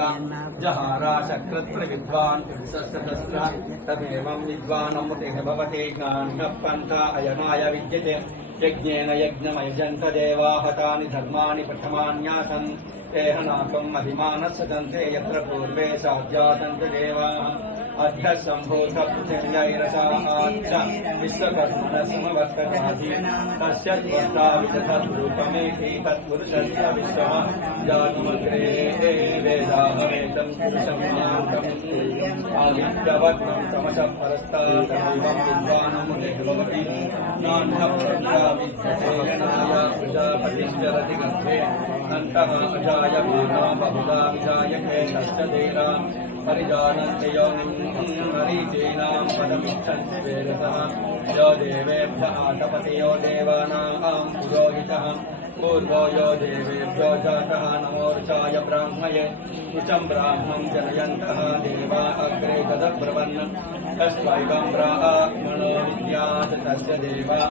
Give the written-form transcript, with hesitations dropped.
जहारा चक्रत्र विद्वान् सहस्र तदेवं विद्वानमुतिः भवति ज्ञानः पन्था अयनाय विद्यते यज्ञेन यज्ञमयजन्त देवाः तानि धर्माणि प्रथमान्यासन् तेह नाकं महिमानः सदन्ते यत्र पूर्वे साध्यासन्त देवाः अद्य सम्भूतपृथिव्यैरसाच्च विश्वकर्मणः समवर्तनाधि तस्य त्वष्टाविदधद्रूपमेति तत्पुरुषस्य विश्वः जातुमग्रे वेदाहमेतं पुरुषं महान्तम् आदित्यवत्नं तमसः परस्तादेवं विद्वानमुनिः भवति नान्यः विद्यतेनाय प्रजापतिश्चरति गर्भे अन्तः अजायमाना बहुधा विजायते तस्य देरा परिजानन्ति योनिं मरीचीनां पदमिच्छन्ति वेदतः यो देवेभ्यः आतपति यो देवानां पुरोहितः पूर्वो यो देवेभ्यो जातः नमोर्चाय ब्राह्मये उचं ब्राह्मं जनयन्तः देवा अग्रे तदब्रवन् तस्वैवं ब्राह्मणो विद्यात् तस्य देवा